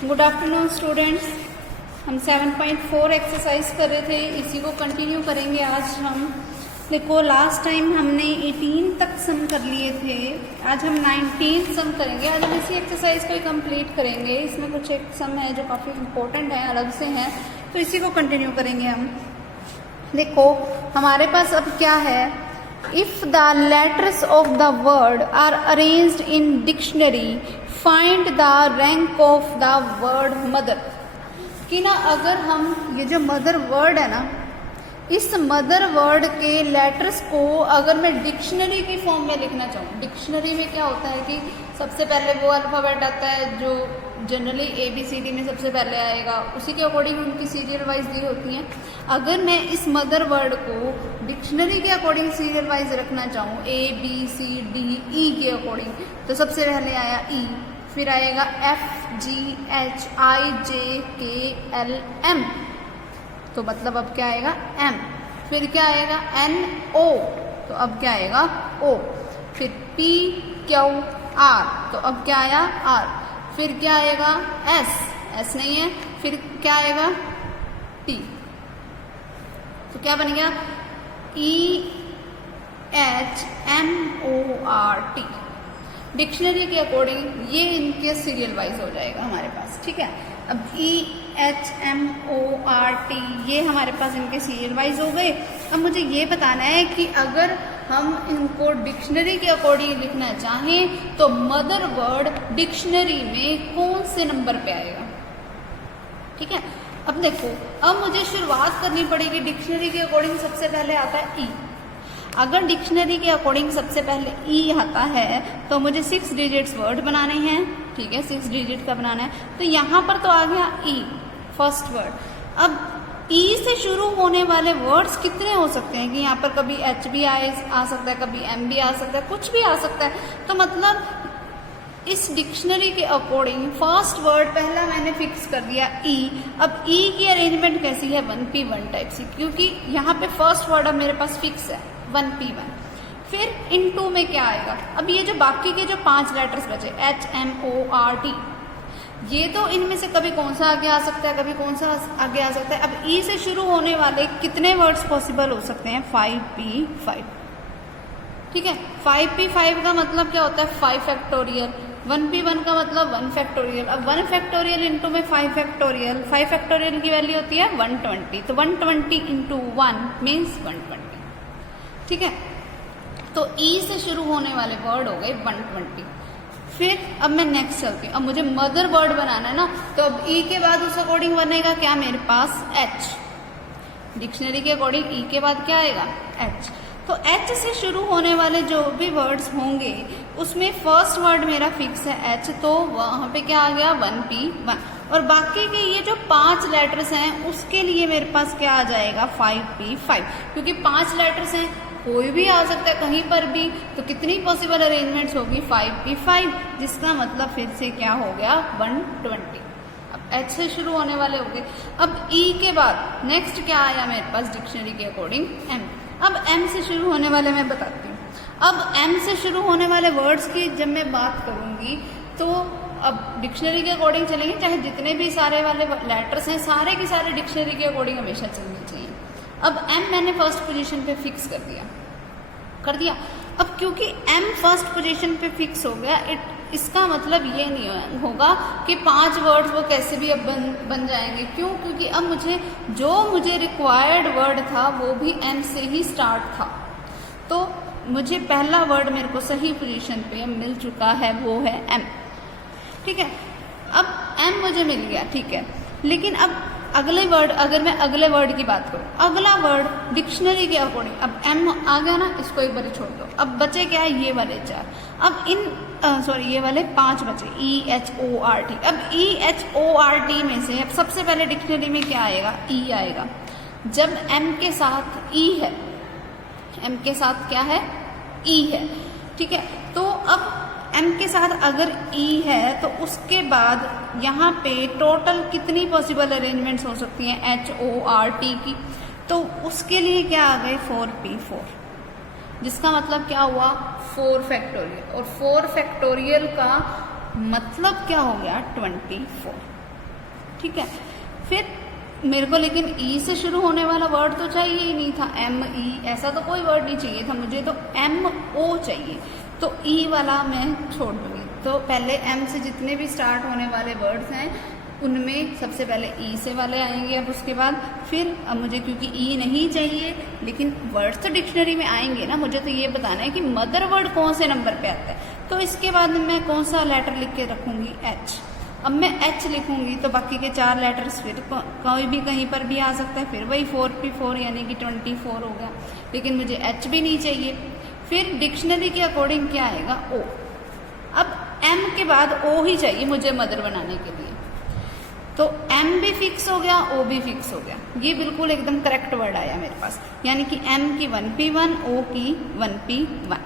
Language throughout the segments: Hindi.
Good afternoon students. हम 7.4 एक्सरसाइज कर रहे थे, इसी को कंटिन्यू करेंगे आज हम। देखो लास्ट टाइम हमने 18 तक सम कर लिए थे, आज हम 19 सम करेंगे। आज हम इसी एक्सरसाइज को ही कंप्लीट करेंगे। इसमें कुछ एक सम है जो काफ़ी इंपॉर्टेंट है, अलग से हैं, तो इसी को कंटिन्यू करेंगे हम। देखो हमारे पास अब क्या है, if the letters of the word are arranged in dictionary find the rank of the word mother. कि ना अगर हम ये जो मदर वर्ड है ना, इस मदर वर्ड के लेटर्स को अगर मैं डिक्शनरी की फॉर्म में लिखना चाहूँ, डिक्शनरी में क्या होता है कि सबसे पहले वो अल्फ़ाबेट आता है जो जनरली ABCD में सबसे पहले आएगा, उसी के अकॉर्डिंग उनकी सीरियल वाइज दी होती हैं। अगर मैं इस मदर वर्ड को डिक्शनरी के अकॉर्डिंग सीरियल वाइज रखना चाहूँ, ABCDE के अकॉर्डिंग, तो सबसे पहले आया E, फिर आएगा FGHIJKLM, तो मतलब अब क्या आएगा M, फिर क्या आएगा NO, तो अब क्या आएगा O, फिर PQR, तो अब क्या आया R, फिर क्या आएगा S नहीं है, फिर क्या आएगा T, तो क्या बन गया EHMORT। डिक्शनरी के अकॉर्डिंग ये इनके सीरियल वाइज हो जाएगा हमारे पास, ठीक है। अब EHMORT ये हमारे पास इनके सीरियल वाइज हो गए। अब मुझे ये बताना है कि अगर हम इनको डिक्शनरी के अकॉर्डिंग लिखना चाहें तो मदर वर्ड डिक्शनरी में कौन से नंबर पे आएगा, ठीक है। अब देखो, अब मुझे शुरुआत करनी पड़ेगी डिक्शनरी के अकॉर्डिंग। सबसे पहले आता है E। अगर डिक्शनरी के अकॉर्डिंग सबसे पहले E आता है तो मुझे 6 डिजिट्स वर्ड बनाने हैं, ठीक है, 6 डिजिट का बनाना है। तो यहाँ पर तो आ गया E फर्स्ट वर्ड। अब E से शुरू होने वाले वर्ड्स कितने हो सकते हैं कि यहाँ पर कभी H भी आ सकता है, कभी M भी आ सकता है, कुछ भी आ सकता है। तो मतलब इस डिक्शनरी के अकॉर्डिंग फर्स्ट वर्ड पहला मैंने फिक्स कर दिया E। अब E की अरेंजमेंट कैसी है, 1P 1 टाइप सी, क्योंकि यहाँ पे फर्स्ट वर्ड अब मेरे पास फिक्स है 1P1। फिर इन 2 में क्या आएगा, अब ये जो बाकी के जो 5 लेटर्स बचे HMORT, ये तो इनमें से कभी कौन सा आगे आ सकता है, कभी कौन सा आगे आ सकता है। अब E से शुरू होने वाले कितने वर्ड्स पॉसिबल हो सकते हैं, 5P5, ठीक है। 5P5 का मतलब क्या होता है, 5 फैक्टोरियल। 1P1 का मतलब 1 फैक्टोरियल। अब 1 फैक्टोरियल इंटू में 5 फैक्टोरियल, 5 फैक्टोरियल की वैल्यू होती है 120, तो 120 इंटू 1 मीन्स 120, ठीक है। तो E से शुरू होने वाले वर्ड हो गए 120। फिर अब मैं नेक्स्ट चलती हूँ। अब मुझे मदर वर्ड बनाना है ना, तो अब E के बाद उस अकॉर्डिंग बनेगा क्या मेरे पास H। डिक्शनरी के अकॉर्डिंग E के बाद क्या आएगा H। तो H से शुरू होने वाले जो भी वर्ड्स होंगे उसमें फर्स्ट वर्ड मेरा फिक्स है H, तो वहाँ पे क्या आ गया 1P1। और बाकी के ये जो 5 लेटर्स हैं उसके लिए मेरे पास क्या आ जाएगा 5P5, क्योंकि 5 लेटर्स हैं, कोई भी आ सकता है कहीं पर भी, तो कितनी पॉसिबल अरेंजमेंट्स होगी 5P5, जिसका मतलब फिर से क्या हो गया 120। अब H से शुरू होने वाले हो गए। अब E के बाद नेक्स्ट क्या आया मेरे पास डिक्शनरी के अकॉर्डिंग M। अब M से शुरू होने वाले मैं बताती हूँ। अब M से शुरू होने वाले वर्ड्स की जब मैं बात करूँगी तो अब डिक्शनरी के अकॉर्डिंग चलेंगे, चाहे जितने भी सारे वाले लेटर्स हैं सारे के सारे डिक्शनरी के अकॉर्डिंग हमेशा चलने चाहिए। अब M मैंने फर्स्ट पोजीशन पे फिक्स कर दिया। अब क्योंकि M फर्स्ट पोजीशन पे फिक्स हो गया, इसका मतलब ये नहीं होगा कि 5 वर्ड्स वो कैसे भी अब बन जाएंगे। क्यों, क्योंकि अब मुझे रिक्वायर्ड वर्ड था वो भी M से ही स्टार्ट था, तो मुझे पहला वर्ड मेरे को सही पोजीशन पे मिल चुका है, वो है M, ठीक है। अब M मुझे मिल गया, ठीक है। लेकिन अब अगले वर्ड, अगर मैं अगले वर्ड की बात करूँ, अगला वर्ड डिक्शनरी के अकॉर्डिंग, अब M आ गया ना, इसको एक बार छोड़ दो। अब बचे क्या है, ये वाले 4। अब ये वाले 5 बचे EHORT। अब EHORT में से अब सबसे पहले डिक्शनरी में क्या आएगा, E आएगा। जब M के साथ E है, M के साथ क्या है, E है, ठीक है। तो अब M के साथ अगर E है तो उसके बाद यहाँ पे टोटल कितनी पॉसिबल अरेंजमेंट्स हो सकती हैं HORT की, तो उसके लिए क्या आ गए 4P4, जिसका मतलब क्या हुआ 4 फैक्टोरियल, और 4 फैक्टोरियल का मतलब क्या हो गया 24। ठीक है। फिर मेरे को लेकिन ई से शुरू होने वाला वर्ड तो चाहिए ही नहीं था, एम ई ऐसा तो कोई वर्ड नहीं चाहिए था मुझे, तो एम ओ चाहिए, तो ई वाला मैं छोड़ दूँगी। तो पहले एम से जितने भी स्टार्ट होने वाले वर्ड्स हैं उनमें सबसे पहले ई से वाले आएंगे। अब उसके बाद फिर अब मुझे क्योंकि ई नहीं चाहिए लेकिन वर्ड्स तो डिक्शनरी में आएंगे ना, मुझे तो ये बताना है कि मदर वर्ड कौन से नंबर पे आता है। तो इसके बाद मैं कौन सा लेटर लिख के रखूँगी, एच। अब मैं एच लिखूँगी तो बाकी के 4 लेटर्स फिर कोई भी कहीं पर भी आ सकता है, फिर वही 4P4 यानी कि 24 हो गया, लेकिन मुझे एच भी नहीं चाहिए। फिर डिक्शनरी के अकॉर्डिंग क्या आएगा, ओ। अब एम के बाद ओ ही चाहिए मुझे मदर बनाने के लिए, तो एम भी फिक्स हो गया, ओ भी फिक्स हो गया। ये बिल्कुल एकदम करेक्ट वर्ड आया मेरे पास, यानी कि एम की 1P1, ओ की 1P1,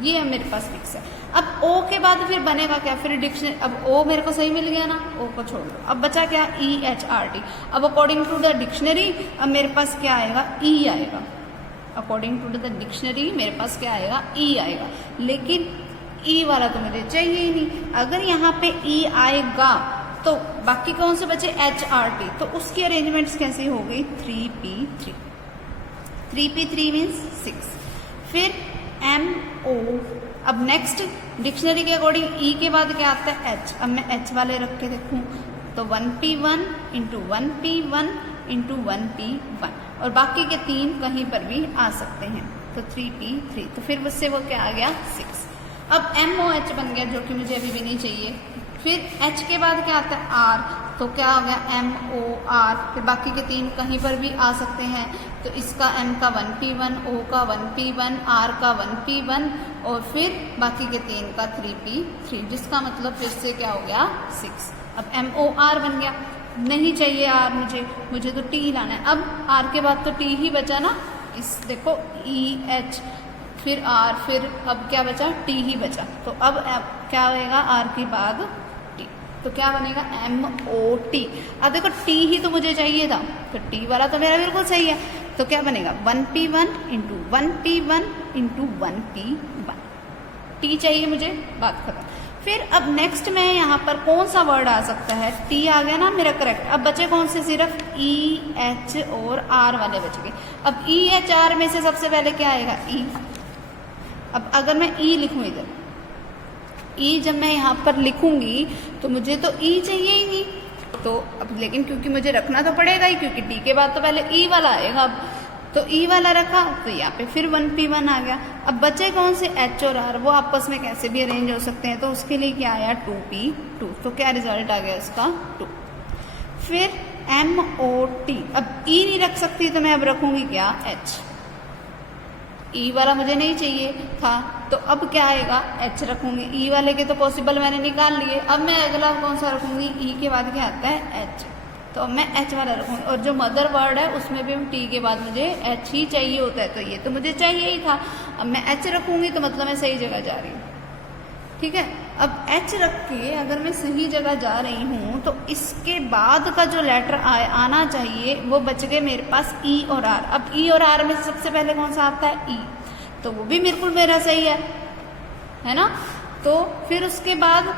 ये मेरे पास फिक्स है। अब ओ के बाद फिर बनेगा क्या, फिर डिक्शनरी। अब ओ मेरे को सही मिल गया ना, ओ को छोड़ दो। अब बचा क्या, EHRT। अब अकॉर्डिंग टू द डिक्शनरी अब मेरे पास क्या आएगा, ई आएगा। अकॉर्डिंग टू द डिक्शनरी मेरे पास क्या आएगा, ई आएगा, लेकिन ई वाला तो मुझे चाहिए ही नहीं। अगर यहाँ पे ई आएगा तो बाकी कौन से बचे, HRT, तो उसकी अरेंजमेंट्स कैसी हो गई, 3P3। 3P3 means 6। फिर MO। अब नेक्स्ट डिक्शनरी के अकॉर्डिंग ई के बाद क्या आता है, H। अब मैं H वाले रख के देखूँ तो 1P1 into 1P1 into 1P1, और बाकी के 3 कहीं पर भी आ सकते हैं, तो 3P3। तो फिर उससे वो क्या आ गया, 6। अब MOH बन गया, जो कि मुझे अभी भी नहीं चाहिए। फिर H के बाद क्या आता है, R, तो क्या हो गया MOR। फिर बाकी के 3 कहीं पर भी आ सकते हैं, तो इसका M का 1P1, O का 1P1, R का 1P1, और फिर बाकी के 3 का 3P3, जिसका मतलब फिर से क्या हो गया, 6। अब MOR बन गया, नहीं चाहिए R मुझे तो T लाना है। अब R के बाद तो T ही बचा ना, इस देखो EH फिर R, फिर अब क्या बचा, T ही बचा। तो अब क्या होएगा, R के बाद T, तो क्या बनेगा, MOT। अब देखो T ही तो मुझे चाहिए था, तो T वाला तो मेरा बिल्कुल सही है, तो क्या बनेगा, 1P1 into 1P1 into 1P1। T चाहिए मुझे, बात खत्म। फिर अब नेक्स्ट में यहाँ पर कौन सा वर्ड आ सकता है, T आ गया ना मेरा करेक्ट। अब बचे कौन से, सिर्फ EH और R वाले बच गए। अब EHR में से सबसे पहले क्या आएगा, E। अब अगर मैं ई लिखूं इधर, ई जब मैं यहाँ पर लिखूंगी तो मुझे तो ई चाहिए ही नहीं, तो अब लेकिन क्योंकि मुझे रखना तो पड़ेगा ही, क्योंकि टी के बाद तो पहले ई वाला आएगा। अब तो ई वाला रखा तो यहाँ पे फिर 1P1 आ गया। अब बचे कौन से, एच और आर, वो आपस में कैसे भी अरेंज हो सकते हैं, तो उसके लिए क्या आया, 2P2। तो क्या रिजल्ट आ गया इसका, 2। फिर MOT। अब ई नहीं रख सकती तो मैं अब रखूंगी क्या, H। ई वाला मुझे नहीं चाहिए था, तो अब क्या आएगा, H रखूंगी। ई वाले के तो पॉसिबल मैंने निकाल लिए। अब मैं अगला कौन सा रखूंगी, ई के बाद क्या आता है, H, तो अब मैं H वाला रखूंगी। और जो मदर वर्ड है उसमें भी T के बाद मुझे H ही चाहिए होता है, तो ये तो मुझे चाहिए ही था। अब मैं H रखूंगी तो मतलब मैं सही जगह जा रही हूँ, ठीक है। अब H रख के अगर मैं सही जगह जा रही हूँ तो इसके बाद का जो लेटर आना चाहिए वो बच गए मेरे पास E और R। अब E और R में से सबसे पहले कौन सा आता है, E, तो वो भी बिल्कुल मेरा सही है ना। तो फिर उसके बाद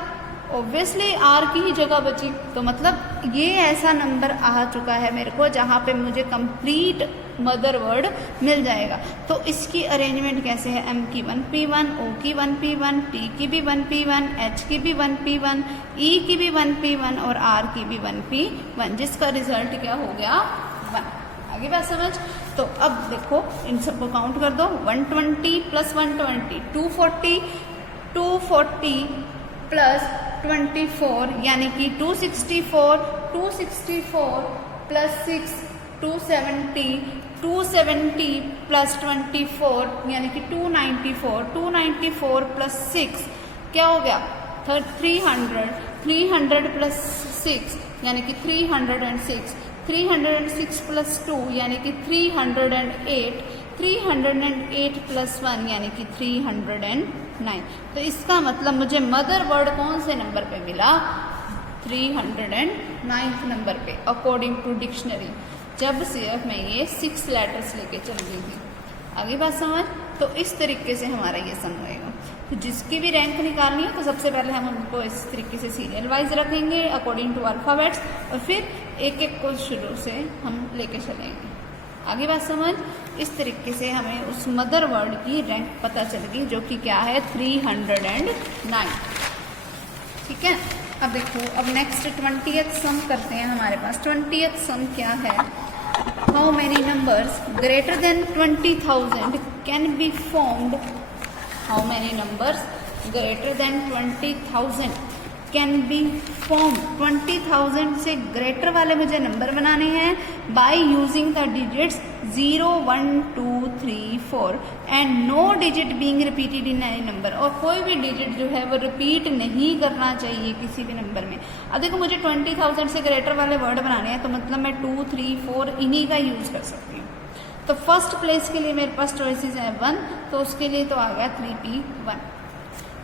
ऑब्वियसली R की ही जगह बची, तो मतलब ये ऐसा नंबर आ चुका है मेरे को जहाँ पे मुझे कंप्लीट मदर वर्ड मिल जाएगा। तो इसकी अरेंजमेंट कैसे है, M की 1P1, O की 1P1, T की भी 1P1, H की भी 1P1, E की भी 1P1 और R की भी 1P1, जिसका रिजल्ट क्या हो गया, 1। आगे बात समझ। तो अब देखो इन सबको काउंट कर दो, 120 प्लस 120 240, 240 प्लस 24 यानी कि 264, 264 प्लस 6 270, 270 प्लस 24 यानी कि 294, 294 प्लस 6 क्या हो गया, 300, 300 प्लस 6 यानी कि 306, 306 प्लस 2 यानी कि 308, 308 प्लस 1 यानी कि 309। तो इसका मतलब मुझे मदर वर्ड कौन से नंबर पे मिला, 309 नंबर पे अकॉर्डिंग टू डिक्शनरी, जब सिर्फ मैं ये 6 लेटर्स लेके चल रही थी। आगे बात समझ। तो इस तरीके से हमारा ये सम होएगा। तो जिसकी भी रैंक निकालनी है तो सबसे पहले हम उनको इस तरीके से सीरियल वाइज रखेंगे अकॉर्डिंग टू अल्फ़ाबेट्स, और फिर एक एक को शुरू से हम लेके चलेंगे। आगे बात समझ। इस तरीके से हमें उस मदर वर्ड की रैंक पता चल गई, जो कि क्या है 309। ठीक है, अब देखो, अब नेक्स्ट 20th सम करते हैं। हमारे पास 20th सम क्या है? How many numbers greater than 20,000 can be formed? How many numbers greater than 20,000 can be form? 20,000 से ग्रेटर वाले मुझे नंबर बनाने हैं by using the digits 0, 1, 2, 3, 4 and no digit being repeated in any number. और कोई भी डिजिट जो है वो रिपीट नहीं करना चाहिए किसी भी नंबर में। अब देखो, मुझे 20,000 से ग्रेटर वाले वर्ड बनाने हैं, तो मतलब मैं 2, 3, 4 इन्हीं का यूज़ कर सकती हूँ। तो फर्स्ट प्लेस के लिए मेरे पास चॉइसेस है 1, तो उसके लिए तो आ गया 3P1।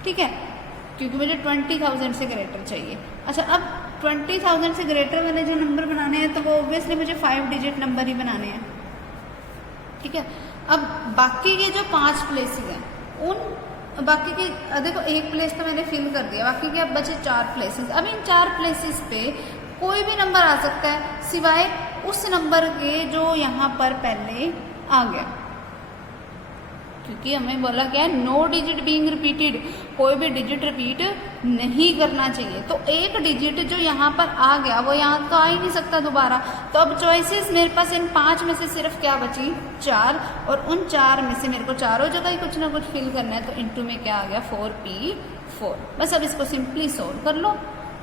ठीक है, क्योंकि मुझे 20,000 से ग्रेटर चाहिए। अच्छा, अब 20,000 से ग्रेटर वाले जो नंबर बनाने हैं तो वो ऑब्वियसली मुझे 5 डिजिट नंबर ही बनाने हैं। ठीक है, अब बाकी के जो 5 प्लेसेस हैं, उन बाकी के देखो, एक प्लेस तो मैंने फिल कर दिया, बाकी के अब बचे 4 प्लेसेस। अब इन 4 प्लेसेस पे कोई भी नंबर आ सकता है सिवाय उस नंबर के जो यहाँ पर पहले आ गया, क्योंकि हमें बोला क्या है, नो डिजिट बीइंग रिपीटेड, कोई भी डिजिट रिपीट नहीं करना चाहिए। तो एक डिजिट जो यहाँ पर आ गया वो यहाँ तो आ ही नहीं सकता दोबारा। तो अब चॉइसेस मेरे पास इन 5 में से सिर्फ क्या बची? 4, और उन 4 में से मेरे को चारों जगह ही कुछ ना कुछ फिल करना है। तो इनटू में क्या आ गया? 4P4। बस अब इसको सिंपली सोल्व कर लो,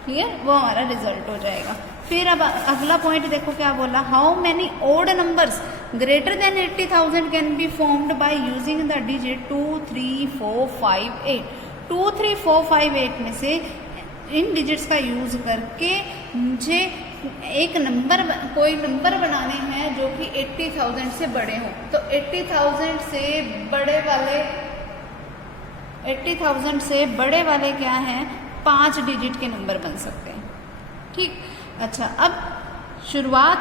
क्लियर, वो हमारा रिजल्ट हो जाएगा। फिर अब अगला पॉइंट देखो क्या बोला, how many odd numbers greater than 80,000 can be formed by using the digit 2, 3, 4, 5, 8। 2, 3, 4, 5, 8 में से इन डिजिट्स का यूज करके मुझे एक नंबर, कोई नंबर बनाने हैं जो कि 80,000 से बड़े हों। तो 80,000 से बड़े वाले, 80,000 से बड़े वाले क्या हैं? 5 डिजिट के नंबर बन सकते हैं। ठीक, अच्छा, अब शुरुआत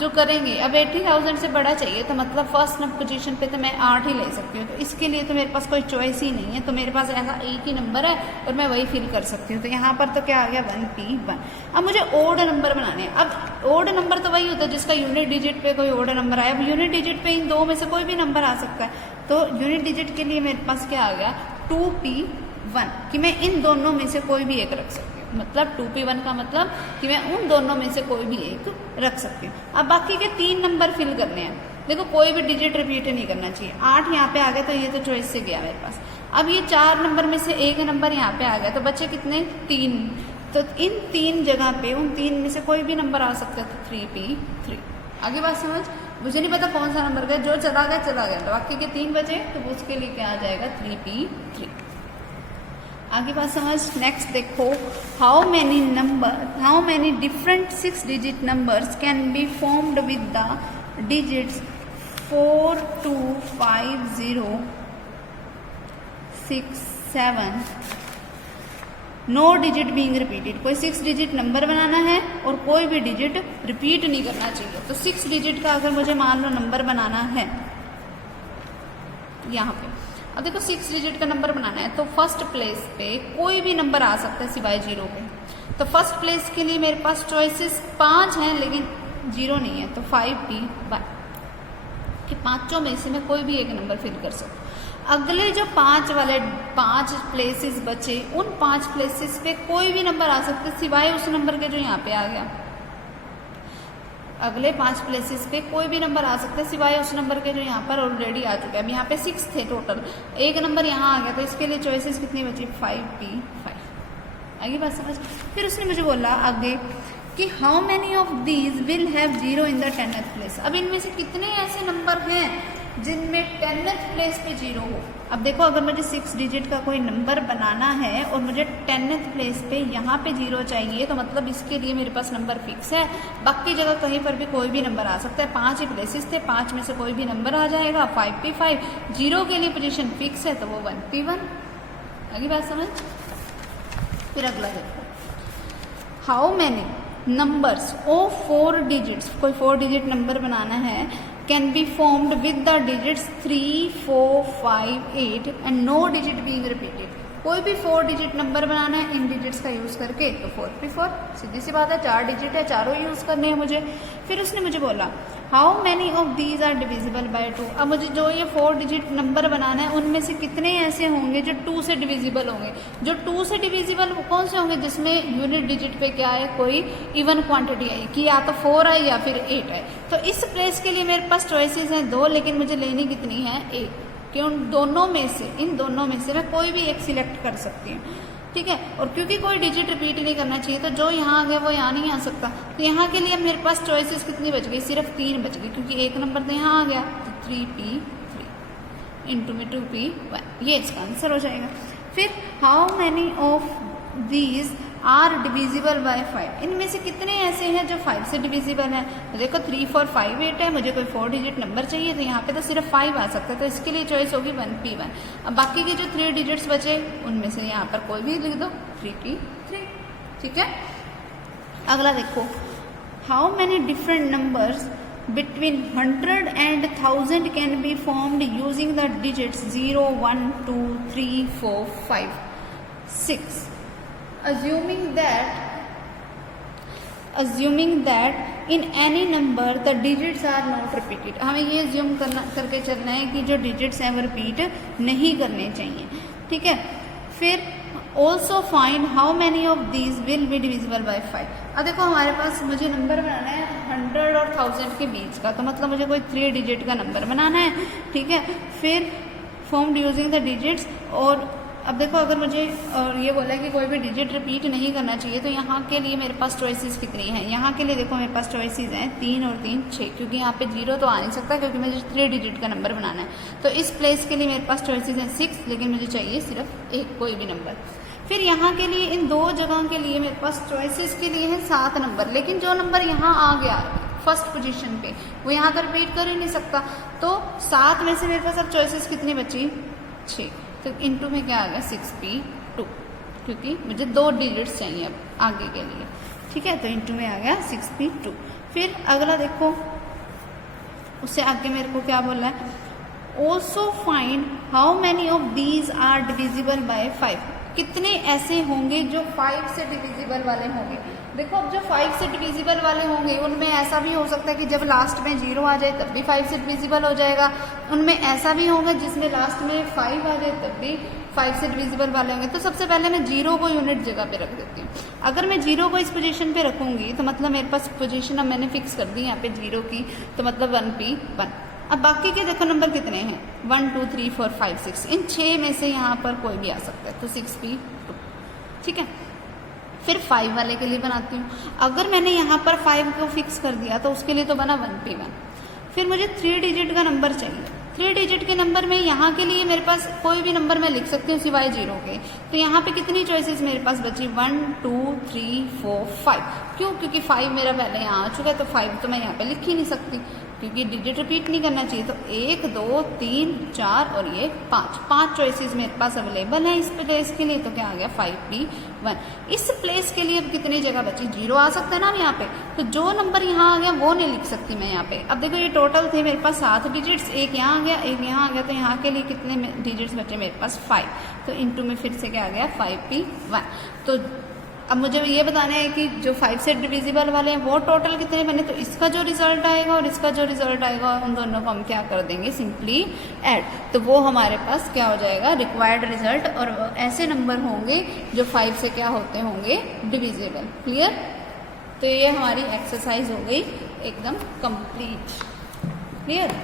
जो करेंगे, अब 80,000 से बड़ा चाहिए तो मतलब फर्स्ट पोजीशन पे तो मैं 8 ही ले सकती हूँ। तो इसके लिए तो मेरे पास कोई चॉइस ही नहीं है, तो मेरे पास ऐसा एक ही नंबर है और मैं वही फिल कर सकती हूँ। तो यहाँ पर तो क्या आ गया? 1P1। अब मुझे ओड नंबर बनाने हैं। अब ओड नंबर तो वही होता है जिसका यूनिट डिजिट पे कोई ओड नंबर आया। अब यूनिट डिजिट पे इन 2 में से कोई भी नंबर आ सकता है। तो यूनिट डिजिट के लिए मेरे पास क्या आ गया? 2P1, कि मैं इन दोनों में से कोई भी एक रख सकती हूँ। मतलब 2P1 का मतलब कि मैं उन दोनों में से कोई भी एक रख सकती हूँ। अब बाकी के 3 नंबर फिल करने हैं। देखो, कोई भी डिजिट रिपीट नहीं करना चाहिए। 8 यहाँ पे आ गया, तो ये तो चॉइस से गया मेरे पास। अब ये 4 नंबर में से एक नंबर यहाँ पे आ गया, तो बचे कितने? 3। तो इन 3 जगह पे उन 3 में से कोई भी नंबर आ सकता है, तो 3P3। आगे बात समझ। मुझे नहीं पता कौन सा नंबर गया, जो चला गया चला गया। तो बाकी के 3 बचे, तो उसके लिए क्या आ जाएगा? 3P3। आगे बात समझ। नेक्स्ट देखो, how many different 6 digit numbers can be formed with the digits 4, 2, 5, 0, 6, 7, no digit being repeated. कोई 6 डिजिट नंबर बनाना है और कोई भी डिजिट रिपीट नहीं करना चाहिए। तो 6 डिजिट का अगर मुझे मान लो नंबर बनाना है यहाँ पे, अब देखो 6 डिजिट का नंबर बनाना है, तो फर्स्ट प्लेस पे कोई भी नंबर आ सकता है सिवाय 0 के। तो फर्स्ट प्लेस के लिए मेरे पास चॉइसेस 5 हैं, लेकिन 0 नहीं है, तो 5P1 कि 5 में से मैं कोई भी एक नंबर फिल कर सकूँ। अगले जो 5 प्लेसेस बचे, उन 5 प्लेसेस पे कोई भी नंबर आ सकते सिवाय उस नंबर के जो यहाँ पे आ गया। अगले 5 प्लेसेस पे कोई भी नंबर आ सकता है सिवाय उस नंबर के जो यहाँ पर ऑलरेडी आ चुका है। अब यहाँ पे 6 थे टोटल, एक नंबर यहाँ आ गया, तो इसके लिए चॉइसेस कितनी बची? 5P5। आगे बात समझ। फिर उसने मुझे बोला आगे कि how many of these will have 0 in the 10th place. अब इनमें से कितने ऐसे नंबर हैं जिनमें 10th प्लेस पे 0 हो। अब देखो, अगर मुझे 6 डिजिट का कोई नंबर बनाना है और मुझे 10th प्लेस पे यहाँ पे 0 चाहिए, तो मतलब इसके लिए मेरे पास नंबर फिक्स है। बाकी जगह कहीं पर भी कोई भी नंबर आ सकता है। 5 ही प्लेसेस थे, 5 में से कोई भी नंबर आ जाएगा। 5P5, 0 के लिए पोजीशन फिक्स है, तो वो 1P1। अगली बात समझ। फिर अगला देखो, how many numbers of 4 digits, कोई 4 डिजिट नंबर बनाना है, can be formed with the digits 3, 4, 5, 8 and no digit being repeated. कोई भी 4 डिजिट नंबर बनाना है इन डिजिट्स का यूज़ करके तो 4×4, सीधी सी बात है, 4 डिजिट है, चारों यूज़ करने हैं मुझे। फिर उसने मुझे बोला how many of these are divisible by 2। अब मुझे जो ये 4 डिजिट नंबर बनाना है उनमें से कितने ऐसे होंगे जो 2 से डिविजिबल होंगे। जो 2 से डिविजिबल कौन से होंगे, जिसमें यूनिट डिजिट पे क्या है, कोई इवन क्वांटिटी आई कि या तो 4 है या फिर 8 है। तो इस प्लेस के लिए मेरे पास चॉइसेस हैं 2, लेकिन मुझे लेनी कितनी है, 1। क्यों, दोनों में से, इन दोनों में से मैं कोई भी एक सिलेक्ट कर सकती हूँ, ठीक है। और क्योंकि कोई डिजिट रिपीट नहीं करना चाहिए तो जो यहाँ आ गया वो यहाँ नहीं आ सकता। तो यहाँ के लिए मेरे पास चॉइसेस कितनी बच गई, सिर्फ 3 बच गई, क्योंकि एक नंबर तो यहाँ आ गया। तो 3p3 इंटू में 2p1, ये इसका आंसर हो जाएगा। फिर how many of these are divisible by 5। इनमें से कितने ऐसे हैं जो 5 से डिविजिबल हैं। तो देखो 3 4 5 8 है, मुझे कोई 4 डिजिट नंबर चाहिए तो यहाँ पे तो सिर्फ 5 आ सकता है, तो इसके लिए चॉइस होगी 1p1। अब बाकी के जो 3 डिजिट्स बचे उनमें से यहाँ पर कोई भी लिख दो, 3p3, ठीक है। अगला देखो how many different numbers between 100 and 1000 can be formed using the digits 0 1 2 3 4 5 6 assuming that in any number the digits are not repeated। हमें ये assume करके चलना है कि जो digits हैं वो repeat नहीं करने चाहिए, ठीक है। फिर also find how many of these will be divisible by 5। अब देखो हमारे पास मुझे नंबर बनाना है 100 और 1000 के बीच का, तो मतलब मुझे कोई 3 डिजिट का नंबर बनाना है, ठीक है। फिर फॉर्म्ड यूजिंग द डिजिट्स, और अब देखो अगर मुझे और ये बोला है कि कोई भी डिजिट रिपीट नहीं करना चाहिए तो यहाँ के लिए मेरे पास चॉइसेस कितनी हैं। यहाँ के लिए देखो मेरे पास चॉइसेस हैं 3 और 3 6, क्योंकि यहाँ पे 0 तो आ नहीं सकता क्योंकि मुझे 3 डिजिट का नंबर बनाना है। तो इस प्लेस के लिए मेरे पास चॉइसेस हैं 6, लेकिन मुझे चाहिए सिर्फ एक कोई भी नंबर। फिर यहाँ के लिए इन 2 जगह के लिए मेरे पास चॉइसेस के लिए है 7 नंबर, लेकिन जो नंबर यहाँ आ गया फर्स्ट पोजीशन पे वो यहाँ तो रिपीट कर ही नहीं सकता। तो 7 में से मेरे पास अब चॉइसेस कितनी बची, 6। तो इनटू में क्या आ गया 6p2, क्योंकि मुझे 2 डिजिट्स चाहिए अब आगे के लिए, ठीक है। तो इनटू में आ गया 6p2। फिर अगला देखो उससे आगे मेरे को क्या बोला है, also find how many of these are divisible by 5। कितने ऐसे होंगे जो 5 से डिविजिबल वाले होंगे। देखो अब जो 5 से डिविजिबल वाले होंगे उनमें ऐसा भी हो सकता है कि जब लास्ट में 0 आ जाए तब भी 5 से डिविजिबल हो जाएगा। उनमें ऐसा भी होगा जिसमें लास्ट में 5 आ जाए तब भी 5 से डिविजिबल वाले होंगे। तो सबसे पहले मैं 0 को यूनिट जगह पे रख देती हूँ। अगर मैं 0 को इस पोजीशन पे रखूंगी तो मतलब मेरे पास पोजीशन अब मैंने फिक्स कर दी यहाँ पे 0 की, तो मतलब 1p1। अब बाकी के देखो नंबर कितने हैं 1 2 3 4 5 6, इन 6 में से यहाँ पर कोई भी आ सकता है, तो 6p2, ठीक है। फिर 5 वाले के लिए बनाती हूँ। अगर मैंने यहाँ पर 5 को फिक्स कर दिया तो उसके लिए तो बना 1p1। फिर मुझे 3 डिजिट का नंबर चाहिए। 3 डिजिट के नंबर में यहाँ के लिए मेरे पास कोई भी नंबर मैं लिख सकती हूँ सिवाय 0 के। तो यहाँ पे कितनी चॉइसेस मेरे पास बची 1 2 3 4 5। क्यों, क्योंकि 5 मेरा पहले यहाँ आ चुका है, तो 5 तो मैं यहाँ पे लिख ही नहीं सकती क्योंकि डिजिट रिपीट नहीं करना चाहिए। तो 1 2 3 4 और ये 5 चॉइसेस मेरे पास अवेलेबल हैं इस प्लेस के लिए। तो क्या आ गया 5p1। इस प्लेस के लिए अब कितनी जगह बची, 0 आ सकता है ना यहाँ पे, तो जो नंबर यहाँ आ गया वो नहीं लिख सकती मैं यहाँ पे। अब देखो ये टोटल थे मेरे पास 7 डिजिट्स, एक यहाँ आ गया एक यहाँ आ गया, तो यहाँ के लिए कितने डिजिट्स बचे मेरे पास 5। तो इनटू में फिर से क्या आ गया 5p1। तो अब मुझे ये बताना है कि जो 5 से डिविजिबल वाले हैं वो टोटल कितने बने। तो इसका जो रिजल्ट आएगा और इसका जो रिजल्ट आएगा उन दोनों को हम क्या कर देंगे, सिंपली ऐड। तो वो हमारे पास क्या हो जाएगा, रिक्वायर्ड रिजल्ट। और ऐसे नंबर होंगे जो 5 से क्या होते होंगे, डिविजिबल। क्लियर। तो ये हमारी एक्सरसाइज हो गई एकदम कंप्लीट। क्लियर।